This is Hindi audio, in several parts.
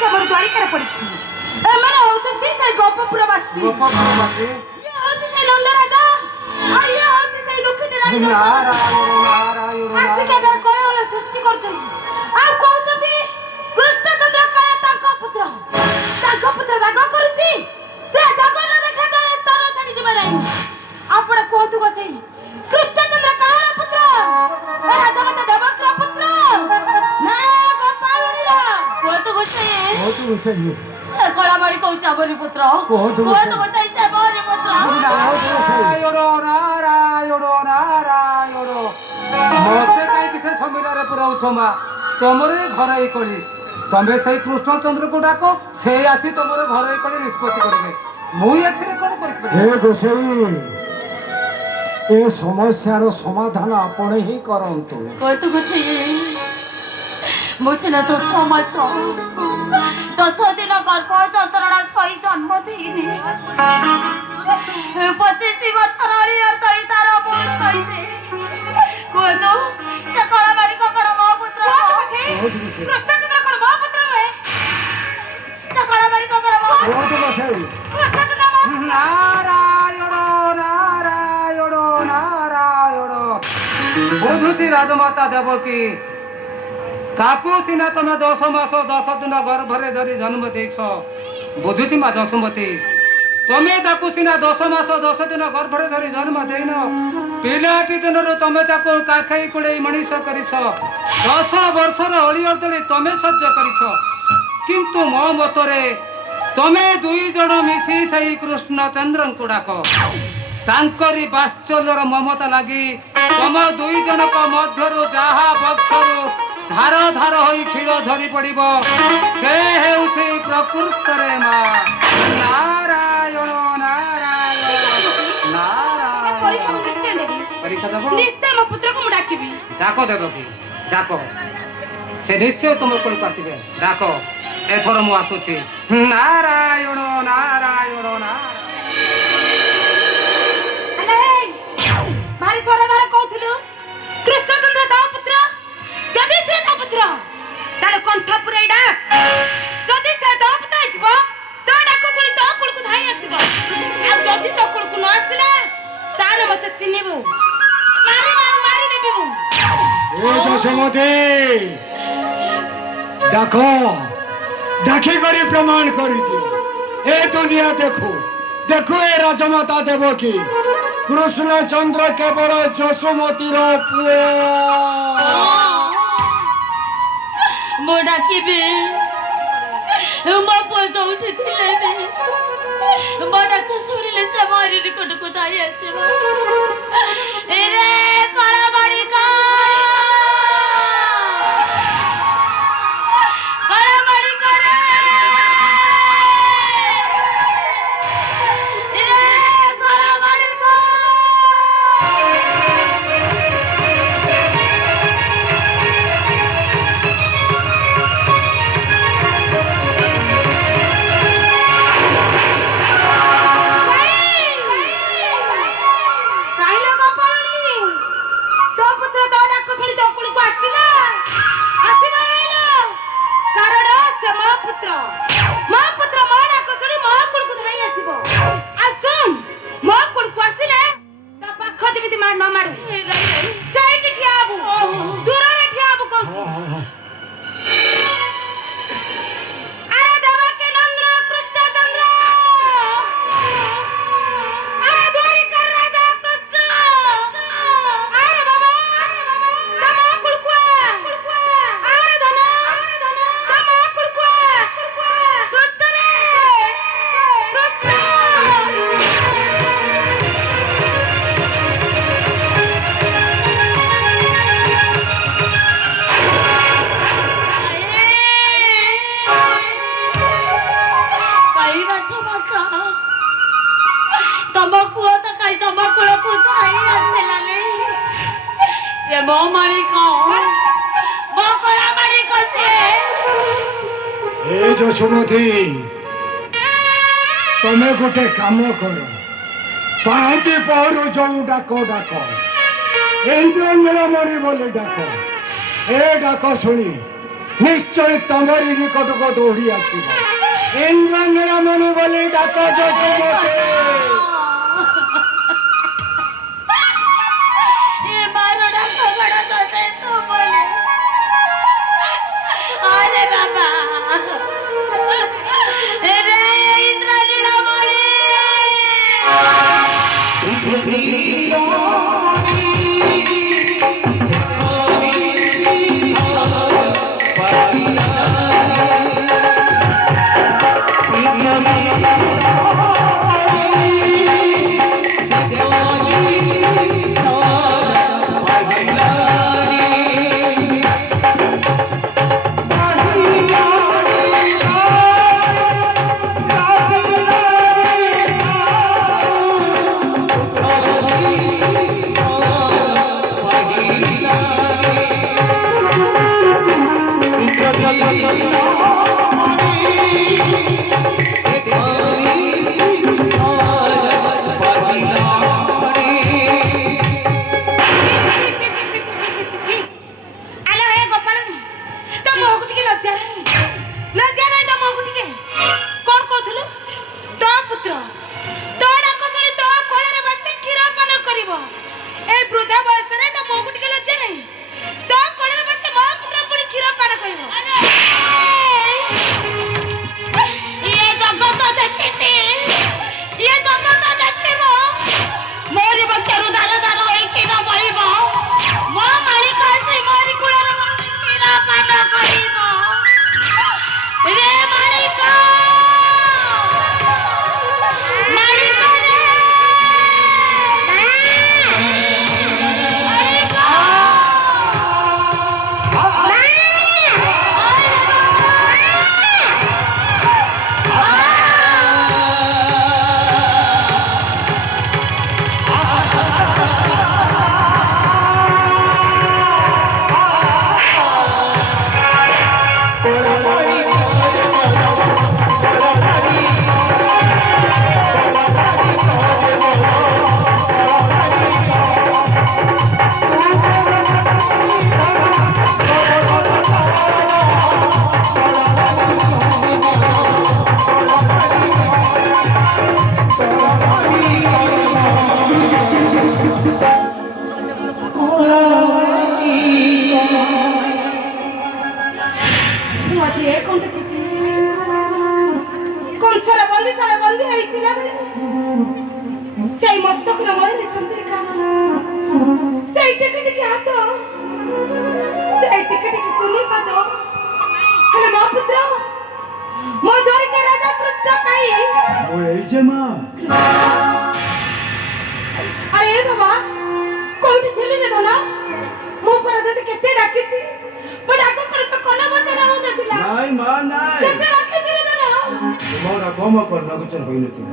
से मोर द्वारिका पड़छि एमाने होचंती से गोपपुरवासी गोपपुरवासी ये होछि से नंद राजा आ ये होछि से दक्षिण रानी नारायण आज के दर कोले होले सृष्टि करछन आ कहउछंती कृष्णचंद्र कया तांको पुत्र जाग करछि से जाग न देखा जाय स्तर छाडी जिबे नाही आपण कहतु गछै कृष्णचंद्र कार पुत्र ए राजा मते देवकर पुत्र ना गोपालनी रा कहतु गछै से कला मारी कहउछ आबरी पुत्र कहतु गछै से आबरी पुत्र नारायण मते काई किसे छमिला रे पुराउ छमा तमरे घर ए कली तमे सही कृष्णचंद्र को डाको से आसी तमरे घर ए कली निष्पत्ति करबे मुई एथिरे कोन करि हे गोसाई ए समस्यार समाधान आपण ही करंतु कहतु गछै मुसिना तो समस्या 10 दिन गर्भ जंत्रणा सही जन्म देइनी 25 वर्ष रही और तई तार बहुत सही कहतु से कलाबारी ककड़ मो पुत्र कृष्णचंद्र ककड़ मो पुत्र में से कलाबारी ककड़ मो कृष्णचंद्र नारायण बुझुची राजमाता देवकी ताकू सिना तमे 10 मास 10 दिन गर्भरे धरी जन्म देछ बुझुची मा जसुमती तमे ताकू सिना 10 मास 10 दिन गर्भरे धरी जन्म देन पिलाटी दिनरु तमे ताकू काखई कुड़े मनीष करिछ 10 वर्षर अलियर तले तमे सज्ज करिछ किंतु मो मतरे तमे दुई जण मिसी सही कृष्णचंद्रन को डाक तांकरी बाश्चल्यर ममता लागी तम दुई जन को मध्यरु जाहा बक्षरु धार धार होई क्षीर झरी पड़िबो से हेउछि प्रकृत रे मा नारायण परीक्षा देबो निश्चय मो पुत्र को डाकिबी डाको देबो की डाको से निश्चय तुम कोन पासिबे डाको एथर मु आसुछि नारायण नारायण भारी सरदार कहथुलु कृष्णचंद्र दा पुत्र जदि से दा पुत्र ताले कंठ पुरैडा जदि से दा पुत्र आइबो तो डाको सुनी तो कुल को धाई आछिबो आ जदि तो कुल को न आछले ताने मते चिन्हिबो मारी देबिबो ए जसमती डाको डाकी करी प्रमाण करी दियो ए दुनिया देखो ए राजमाता देवकी कृष्णचंद्र केवल जसुमतीर पुओ मो डाकिबे मो पुओ जोठी थिले बे मो डाक सुनिले से मारी निकट को धाई आछिबो ए रे कला बाड़ी का जसुमती तमे गोटे काम कर पांति पहरु जो डाक इंद्र नीलमणि बोले डाक ए डाक शुणी ନିଶ୍ଚୟ ତମରି ନିକଟକୁ ଦୌଡ଼ି ଆସିବ। ଇନ୍ଦ୍ରାଙ୍ଗନା ମଣି ବୋଲି ଡାକ ଯଶୋମତୀ। ये मारो डाको बड़ा सोते सो बोले अरे बाबा रे इंद्राणीला मारे आलो हे गोपाल तो मोहक टिके लज्जा नहीं तो मोहक टिके कौन कहथुलु तो पुत्र तो डाक सुनी तो कोଳରେ बसे क्षीर पान करिवो ए वृद्धा बयस रे तो मोहक टिके लज्जा नहीं तो कोଳରେ बसे मो पुत्र पुनी क्षीर पान करिवो ये जगत देखिছি ये जगत देखिबो मोरी बच्चारू दार दार होई क्षीर बहिबो मो मालिक आसी मोरी कुळर बसे क्षीर पान करिवो रे मालिक मालिक रे मालिक मते कोन देखुची कोन सारा बंदी आइतिला बेले सेई मस्तक न मरे चंद्रिका सेई टिकट की हाथ सेई टिकट की कुनी पाद हेले मो पुत्र मो धोरी के राजा कृष्ण काई ओ এই যে মা अरे बाबा कोठी थेली रे ना मो पर दते केते डाकिची बट डाको करे तो कोन बचन हो नथिला নাই মা নাই केते डाकिची रे ना তোমার কম কর্ণগোচর হইনছিল।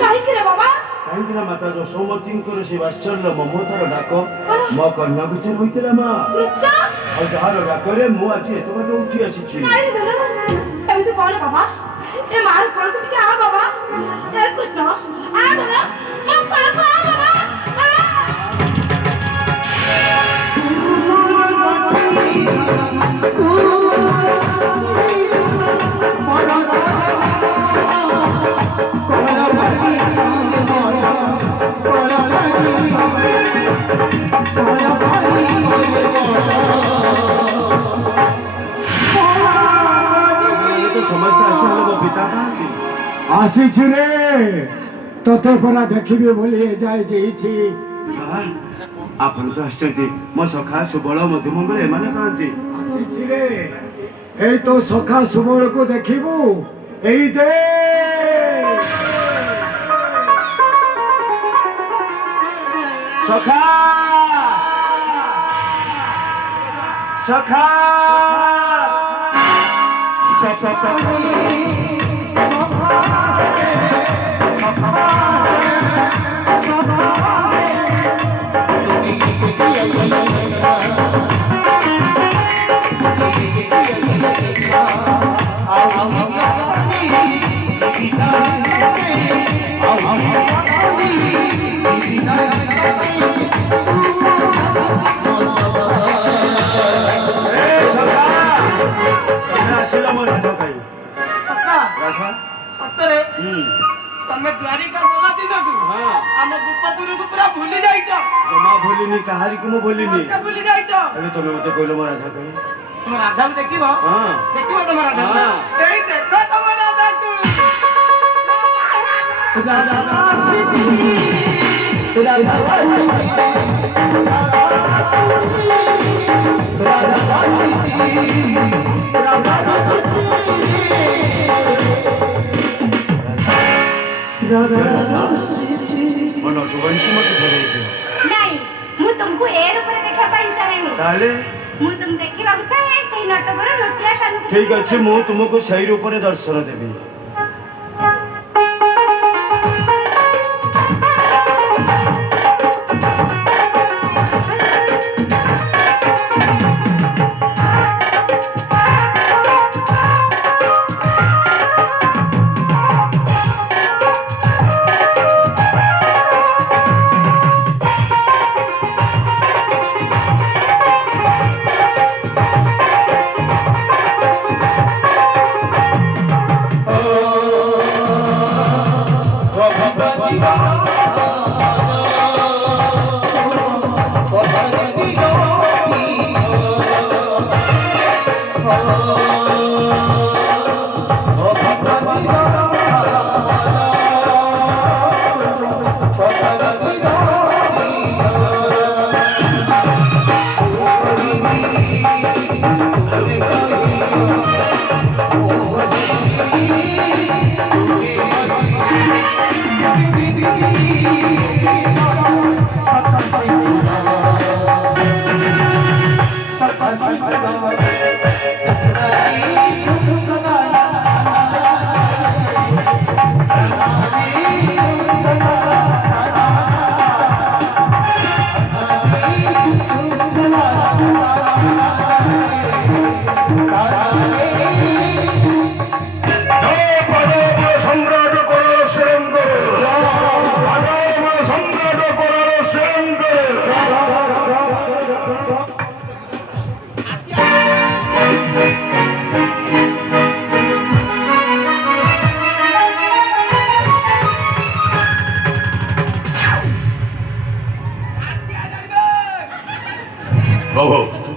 काहे के रे बाबा କାହିଁକି ନା ମାତା ଯଶୋମତୀଙ୍କର ସେ ବାତ୍ସଲ୍ୟ ମମତାର ଡାକ ମୋ କର୍ଣ୍ଣଗୋଚର ହୋଇଥିଲା ମା। कृष्ण ଆଉ ଯାହାର ଡାକରେ ମୁଁ ଆଜି ଏତେ ବାଟ ଉଠି ଆସିଛି। काहे रे ना सेमती कोन बाबा ए मार कोळ कुटी आ बाबा ए कृष्ण आ ना मो कोळ को आ बाबा ସମସ୍ତେ ଆସିଲେ ମୋ ପିତା କାହାନ୍ତି? ଆସିଛି ରେ ତତେ ପରା ଦେଖିବି ବୋଲି ଏ ଯାଏ ଯାଇଛି। ଆପଣ ତ ଆସିଛନ୍ତି ମୋ ସଖା ସୁବଳ ମଧୁମଙ୍ଗଳ ଏମାନେ କାହାନ୍ତି? ଆସିଛି ରେ ଏଇ ତ ସଖା ସୁବଳକୁ ଦେଖିବୁ ଏଇ ଦେ ସଖା ସଖା ସଖା ସତରେ ତମେ ଦ୍ୱାରିକା ଗଲା ଦିନଠୁ ଆମ ଗୋପପୁରକୁ ପୁରା ଭୁଲି ଯାଇଛ। ଜମା ଭୁଲିନି, କାହାରିକୁ ମୁଁ ଭୁଲିନି। ମତେ ଭୁଲି ଯାଇଛ। ଏବେ ତମେ ମତେ କହିଲ ମୋ ରାଧା କାହିଁ? ତମ ରାଧାକୁ ଦେଖିବ? ହଁ। ଦେଖିବ ତମ ରାଧାକୁ? ଏଇ ଦେଖ ତମ ରାଧାକୁ। ମୋ ନଟବଂଶୀ ମତେ ଧରେଇଦିଅ। ନାଇଁ, ମୁଁ ତୁମକୁ ଏ ରୂପରେ ଦେଖିବା ପାଇଁ ଚାହେଁନି। ତାହେଲେ ମୁଁ ତୁମ ଦେଖିବାକୁ ଚାହେଁ ସେଇ ନଟବର ନଟିଆ କାନକୁ। ଠିକ ଅଛି, ମୁଁ ତୁମକୁ ସେଇ ରୂପରେ ଦର୍ଶନ ଦେବି।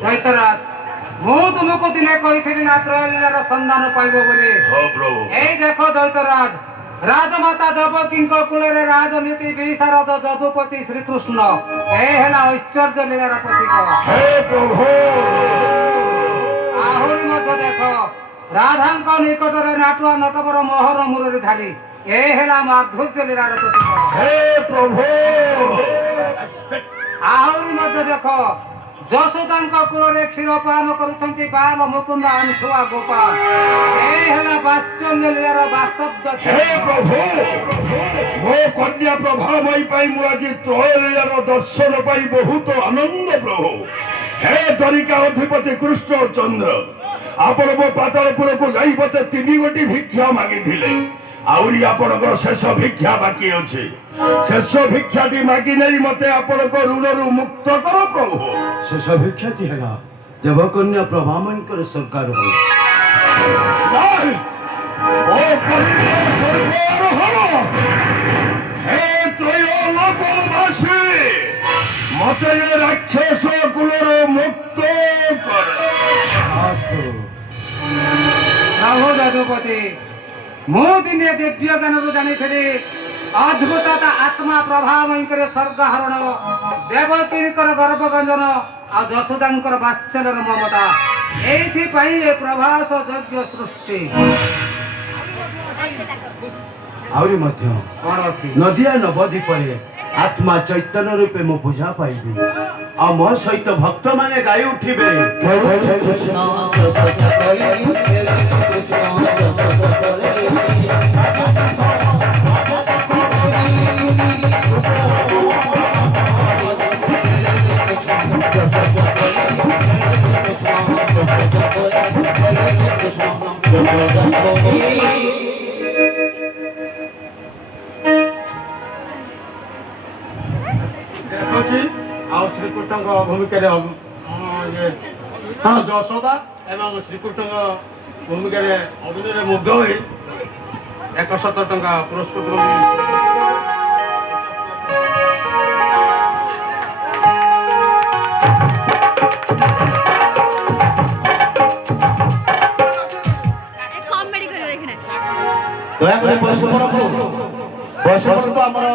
ଦୈତ୍ୟରାଜ, ମୁଁ ତୁମକୁ ଦିନେ କହିଥିଲି ନା ତ୍ରୟଲୀଳାର ସନ୍ଧାନ ପାଇବ ବୋଲି। ଏଇ ଦେଖ ଦୈତ୍ୟରାଜ, ରାଜମାତା ଦେବକୀଙ୍କ କୂଳରେ ରାଜନୀତି ବିଶାରଦ ଯଦୁପତି ଶ୍ରୀକୃଷ୍ଣ, ଏ ହେଲା ଐଶ୍ୱର୍ଯ୍ୟ ଲୀଳାର ପ୍ରତୀକ। ଆହୁରି ମଧ୍ୟ ଦେଖ, ରାଧାଙ୍କ ନିକଟରେ ନାଟୁଆ ନଟବର ମୋହର ମୁରଲୀଧାରୀ, ଏ ହେଲା ମାଧୁର୍ଯ୍ୟ ଲୀଳାର ପ୍ରତୀକ। ଆହୁରି ମଧ୍ୟ ଦେଖ, ଯଶୋଦାଙ୍କ କୂଳରେ କ୍ଷୀର ପାନ କରୁଛନ୍ତି ବାଲ ମୁକୁନ୍ଦ ଆଣ୍ଠୁଆ ଗୋପାଳ, ଏ ହେଲା ବାତ୍ସଲ୍ୟ ଲୀଳାର ବାସ୍ତବ୍ୟ। ମୋ କନ୍ୟା ପ୍ରଭାମୟୀ ପାଇଁ ମୁଁ ଆଜି ତ୍ରୟଲୀଳାର ଦର୍ଶନ ପାଇଁ ବହୁତ ଆନନ୍ଦ ପ୍ରଭୁ। ହେ ଦ୍ୱାରିକା ଅଧିପତି କୃଷ୍ଣ ଚନ୍ଦ୍ର, ଆପଣ ମୋ ପାତାଳପୁରକୁ ଯାଇ ମତେ 3 ଗୋଟି ଭିକ୍ଷା ମାଗିଥିଲେ। ଆହୁରି ଆପଣଙ୍କର ଶେଷ ଭିକ୍ଷା ବାକି ଅଛି। ଶେଷ ଭିକ୍ଷାଟି ମାଗି ନେଇ ମତେ ଆପଣଙ୍କ ଋଣରୁ ମୁକ୍ତ କର ପ୍ରଭୁ। ଶେଷ ଭିକ୍ଷାଟି ହେଲା ଦେବକନ୍ୟା ପ୍ରଭାମୟୀଙ୍କର ସରକାର ହଉ। ହେ ତ୍ରୟଲୋକବାସୀ, ମତେ ଏ ରାକ୍ଷସ କୁଳରୁ ମୁକ୍ତ କର। ପ୍ରଭୁ ଯଦୁପତି, ମୁଁ ଦିନେ ଦିବ୍ୟ ଜ୍ଞାନରୁ ଜାଣିଥିଲି ଅଦ୍ଭୁତତା ଆତ୍ମା ପ୍ରଭାମୟୀଙ୍କର ସ୍ୱର୍ଗହରଣ, ଦେବକୀଙ୍କର ଗର୍ଭଗଞ୍ଜନ ଆଉ ଯଶୋଦାଙ୍କର ବାତ୍ସଲ୍ୟର ମମତା, ଏଇଥିପାଇଁ ଏ ପ୍ରଭାସ ଯଜ୍ଞ ସୃଷ୍ଟି। ଆହୁରି ମଧ୍ୟ କଣ ଅଛି? ନଦିଆ ନବଦ୍ୱୀପରେ ଆତ୍ମା ଚୈତନ୍ୟ ରୂପେ ମୁଁ ପୂଜା ପାଇବି, ଆଉ ମୋ ସହିତ ଭକ୍ତମାନେ ଗାଇ ଉଠିବେ। ଦେବକୀ ଆଉ ଶ୍ରୀକୃଷ୍ଣଙ୍କ ଭୂମିକାରେ ଯଶୋଦା ଏବଂ ଶ୍ରୀକୃଷ୍ଣଙ୍କ ଭୂମିକାରେ ଅଭିନୟରେ ମୁଗ୍ଧ ହୋଇ 100 ଟଙ୍କା ପୁରସ୍କୃତ ମିଳିଛି। ଦୟାକରି ବୟସ ପରନ୍ତୁ ଆମର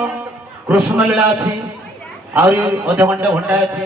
କୃଷ୍ଣ ଲୀଳା ଅଛି ଆହୁରି ଅଧଘଣ୍ଟା ଘଣ୍ଟା ଅଛି।